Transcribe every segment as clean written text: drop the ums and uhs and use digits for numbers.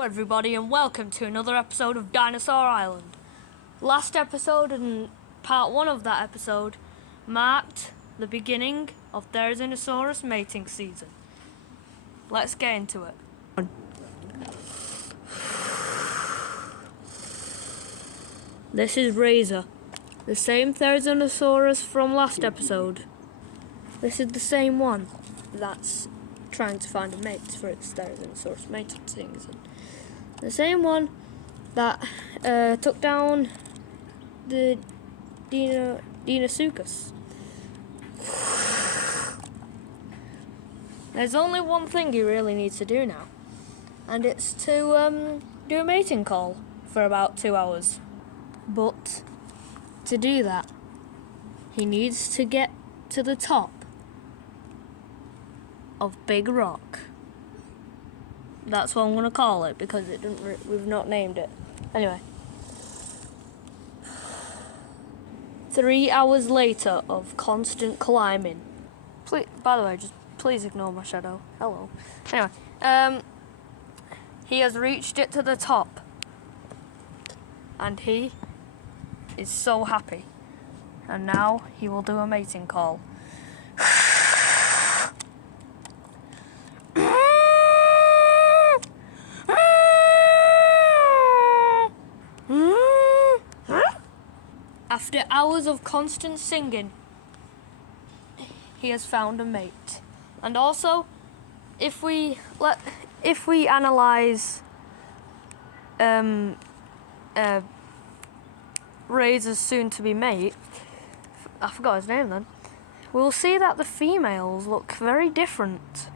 Hello everybody and welcome to another episode of Dinosaur Island. Last episode and part 1 of that episode marked the beginning of Therizinosaurus mating season. Let's get into it. This is Razor, the same Therizinosaurus from last episode. This is the same one that's trying to find a mate for its Therizinosaurus mating season. The same one that took down the Deinosuchus. There's only one thing he really needs to do now, and it's to do a mating call for about 2 hours. But to do that, he needs to get to the top of Big Rock. That's what I'm going to call it because we've not named it. Anyway. 3 hours later of constant climbing. By the way, just please ignore my shadow. Hello. Anyway, he has reached it to the top. And he is so happy. And now he will do a mating call. After hours of constant singing, he has found a mate. And also, if we analyze Razor's soon-to-be mate, I forgot his name then, we'll see that the females look very different.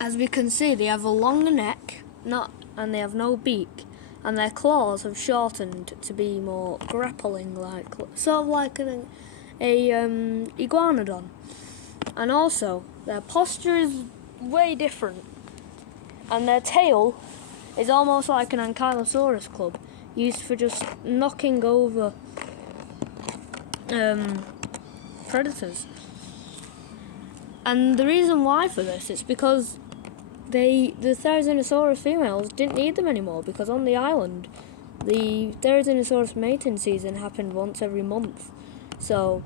As we can see, they have a longer neck, and they have no beak. And their claws have shortened to be more grappling-like, sort of like a iguanodon. And also, their posture is way different. And their tail is almost like an Ankylosaurus club, used for just knocking over predators. And the reason why for this is because the Therizinosaurus females didn't need them anymore, because on the island the Therizinosaurus mating season happened once every month, so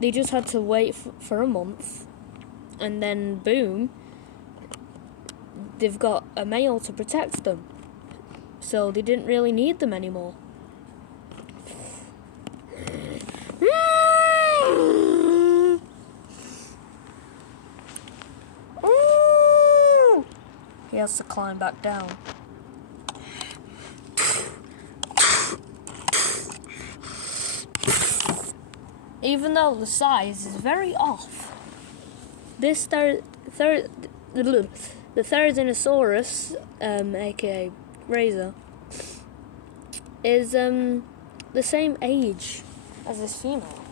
they just had to wait for a month, and then boom, they've got a male to protect them, so they didn't really need them anymore. He has to climb back down. Even though the size is very off, this the Therizinosaurus, aka Razor, is the same age as this female.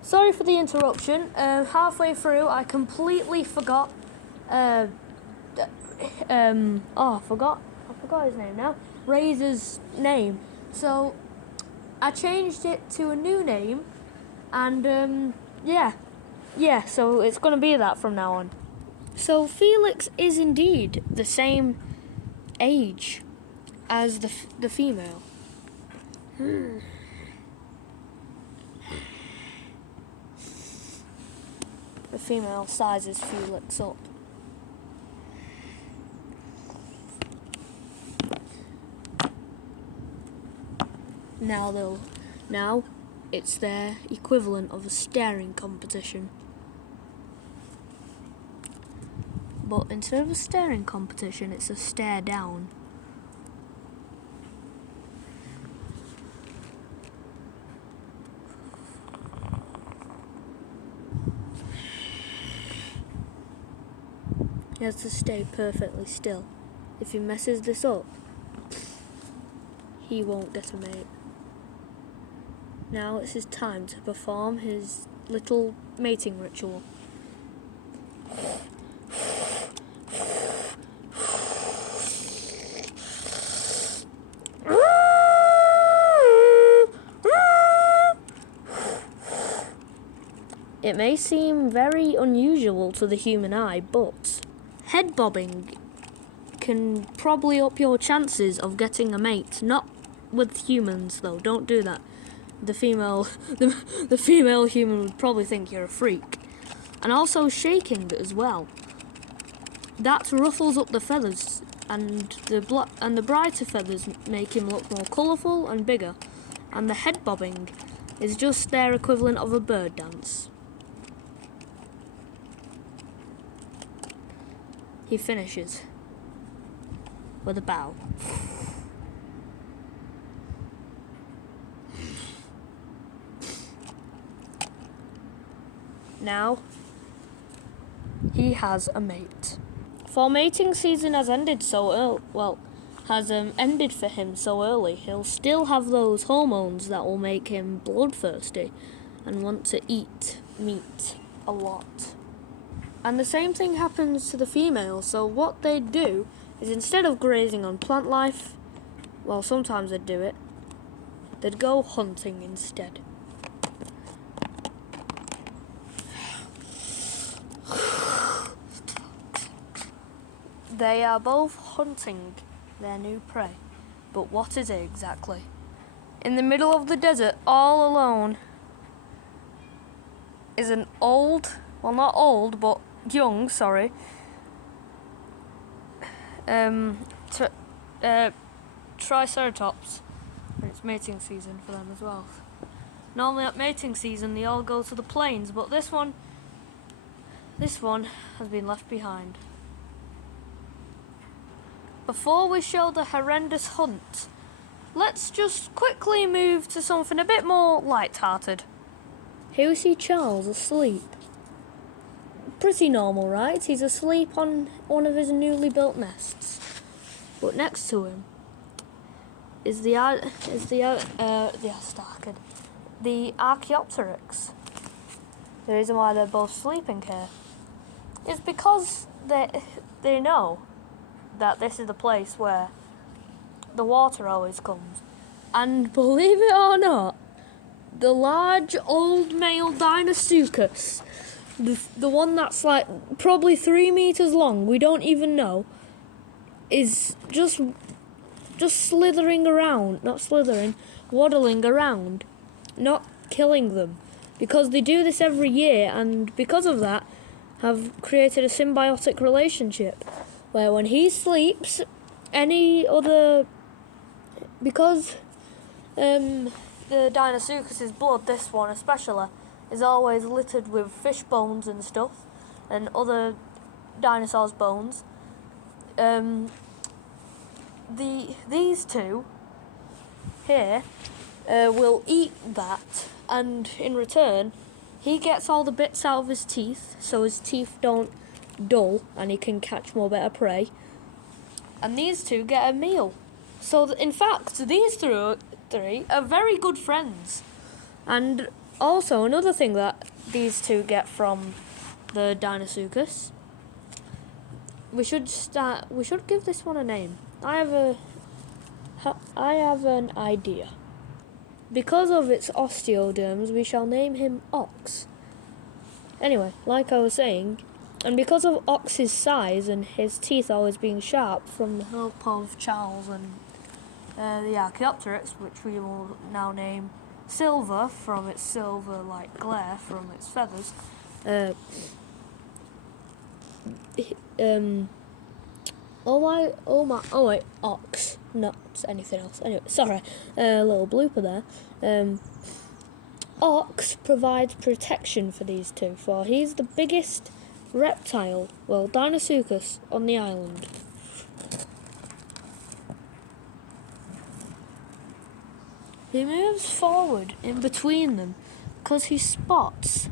Sorry for the interruption. Halfway through, I completely forgot. I forgot his name now. Razor's name. So I changed it to a new name, and so it's gonna be that from now on. So Felix is indeed the same age as the female. The female sizes Felix up. Now it's their equivalent of a staring competition. But instead of a staring competition, it's a stare down. He has to stay perfectly still. If he messes this up, he won't get a mate. Now it's his time to perform his little mating ritual. It may seem very unusual to the human eye, but head bobbing can probably up your chances of getting a mate. Not with humans though, don't do that. The female the female human would probably think you're a freak. And also shaking as well. That ruffles up the feathers, and the brighter feathers make him look more colourful and bigger. And the head bobbing is just their equivalent of a bird dance. He finishes with a bow. Now he has a mate. For mating season has ended so early, ended for him so early, he'll still have those hormones that will make him bloodthirsty and want to eat meat a lot. And the same thing happens to the female, so what they'd do is instead of grazing on plant life, well, sometimes they'd do it, they'd go hunting instead. They are both hunting their new prey, but what is it exactly? In the middle of the desert, all alone, is an not old, but young, Triceratops. And it's mating season for them as well. Normally at mating season they all go to the plains, but this one has been left behind. Before we show the horrendous hunt, let's just quickly move to something a bit more light-hearted. Here we see Charles asleep. Pretty normal, right? He's asleep on one of his newly built nests. But next to him is the Archaeopteryx. The reason why they're both sleeping here is because they know that this is the place where the water always comes. And believe it or not, the large old male Deinosuchus, the one that's like probably 3 meters long, we don't even know, is just waddling around, not killing them. Because they do this every year, and because of that, have created a symbiotic relationship where when he sleeps, because the Deinosuchus' blood, this one especially, is always littered with fish bones and stuff, and other dinosaurs' bones. These two here will eat that, and in return, he gets all the bits out of his teeth, so his teeth don't dull, and he can catch more better prey. And these two get a meal. So, in fact, these three are very good friends. And also, another thing that these two get from the Deinosuchus, we should give this one a name. I have an idea. Because of its osteoderms, we shall name him Ox. Anyway, like I was saying, and because of Ox's size and his teeth always being sharp from the help of Charles and the Archaeopteryx, which we will now name Silver from its silver-like glare from its feathers, Ox, not anything else. Anyway, sorry, a little blooper there. Ox provides protection for these two, for he's the biggest reptile, Deinosuchus, on the island. He moves forward in between them because he spots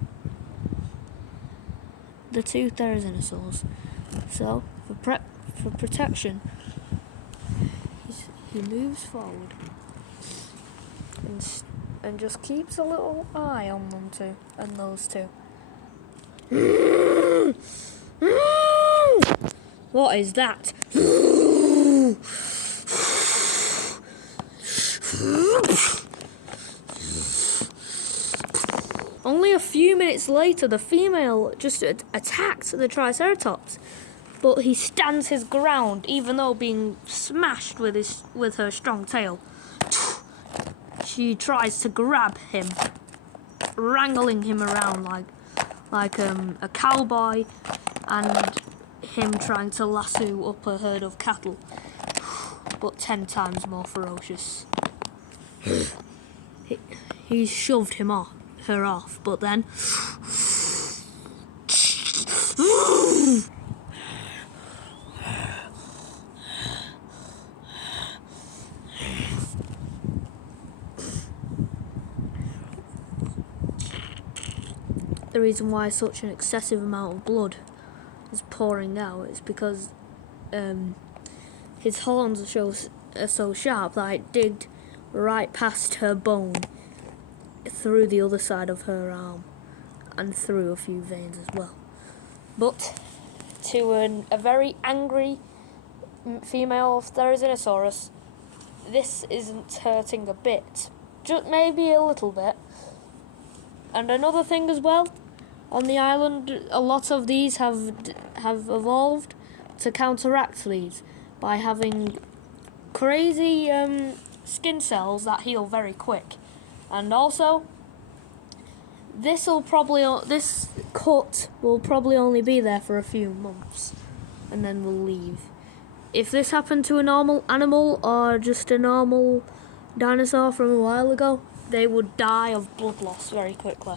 the two Therizinosaurs. So, for protection, he moves forward and just keeps a little eye on them two, and those two. What is that? Only a few minutes later, the female just attacked the Triceratops, but he stands his ground even though being smashed with her strong tail. She tries to grab him, wrangling him around like a cowboy, and him trying to lasso up a herd of cattle, but 10 times more ferocious. He shoved her off, but then the reason why such an excessive amount of blood is pouring out is because his horns are so sharp that it digged right past her bone, through the other side of her arm, and through a few veins as well. But to a very angry female Therizinosaurus, this isn't hurting a bit, just maybe a little bit. And another thing as well, on the island, a lot of these have evolved to counteract these by having crazy skin cells that heal very quick. And also, this cut will probably only be there for a few months, and then we'll leave. If this happened to a normal animal or just a normal dinosaur from a while ago, they would die of blood loss very quickly.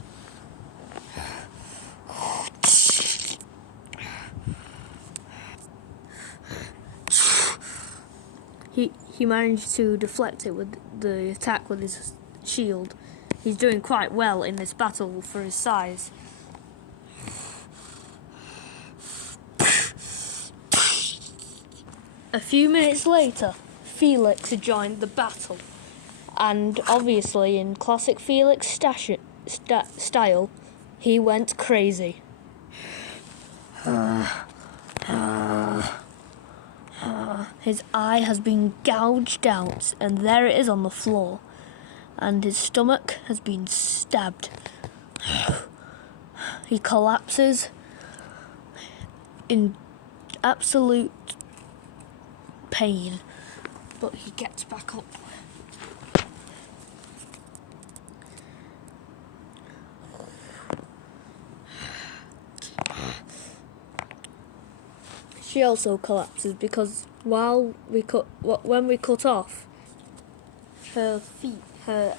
He managed to deflect it with the attack with his shield. He's doing quite well in this battle for his size. A few minutes later, Felix joined the battle, and obviously in classic Felix style, he went crazy. His eye has been gouged out, and there it is on the floor, and his stomach has been stabbed. He collapses in absolute pain, but he gets back up. She also collapses because when we cut off her feet, her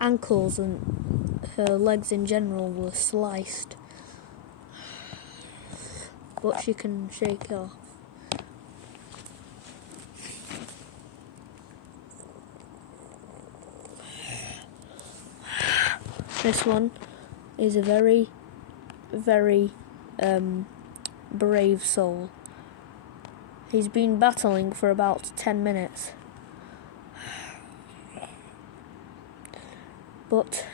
ankles and her legs in general were sliced, but she can shake it off. This one is a very, very brave soul. He's been battling for about 10 minutes. But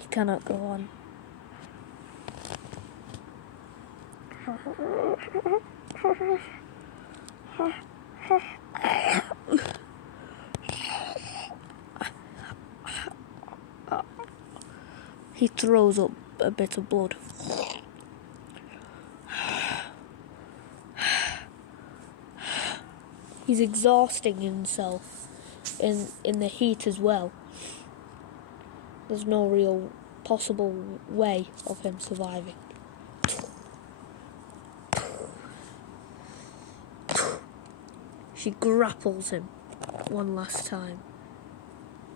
he cannot go on. He throws up a bit of blood. He's exhausting himself in the heat as well. There's no real possible way of him surviving. She grapples him one last time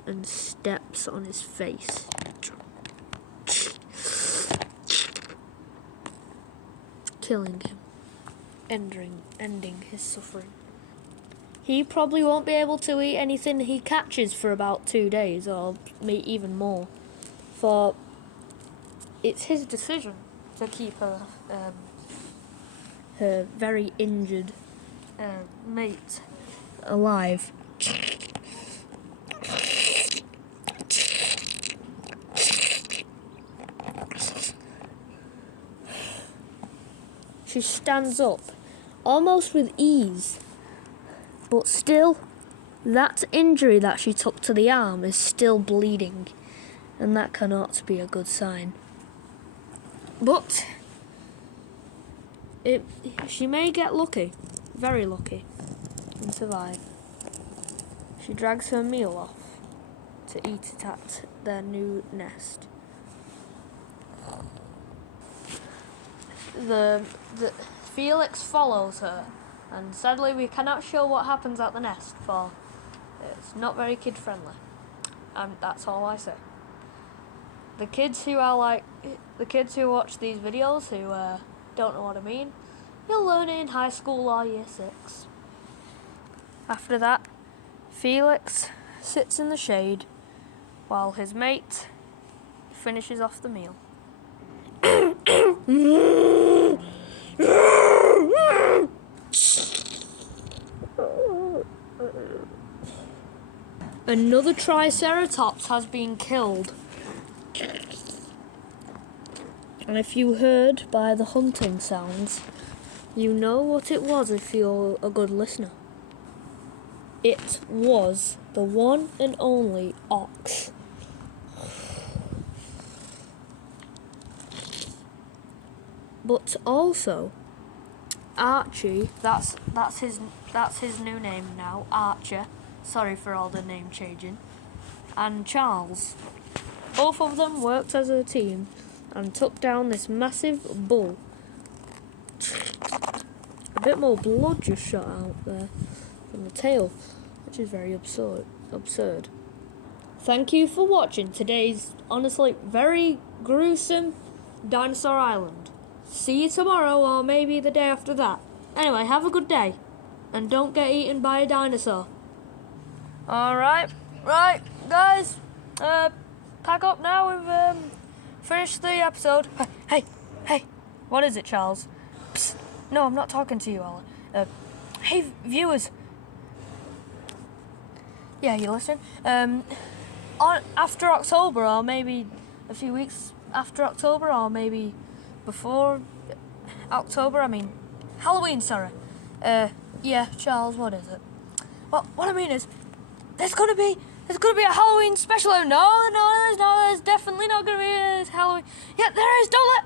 and steps on his face. Killing him, ending his suffering. He probably won't be able to eat anything he catches for about 2 days, or even more. For it's his decision to keep her very injured mate alive. She stands up, almost with ease. But still, that injury that she took to the arm is still bleeding, and that cannot be a good sign. But she may get lucky, very lucky, and survive. She drags her meal off to eat it at their new nest. The Felix follows her, and sadly we cannot show what happens at the nest, for it's not very kid friendly. And that's all I say. The kids who watch these videos who don't know what I mean, you'll learn it in high school or year 6. After that, Felix sits in the shade while his mate finishes off the meal. Another Triceratops has been killed. And if you heard by the hunting sounds, you know what it was if you're a good listener. It was the one and only ox. But also, Archie, that's his new name now, Archer. Sorry for all the name changing. And Charles. Both of them worked as a team and took down this massive bull. A bit more blood just shot out there from the tail, which is very absurd. Thank you for watching today's, honestly, very gruesome Dinosaur Island. See you tomorrow or maybe the day after that. Anyway, have a good day. And don't get eaten by a dinosaur. Alright, right, guys. Pack up now. We've finished the episode. Hey. What is it, Charles? Psst. No, I'm not talking to you, Alan. Hey, viewers. Yeah, you listening? After October, or maybe a few weeks after October, or maybe before October, Halloween, sorry. Yeah, Charles, what is it? Well, what I mean is, there's gonna be a Halloween special. No, there's definitely not gonna be a Halloween. Yeah, there is, don't let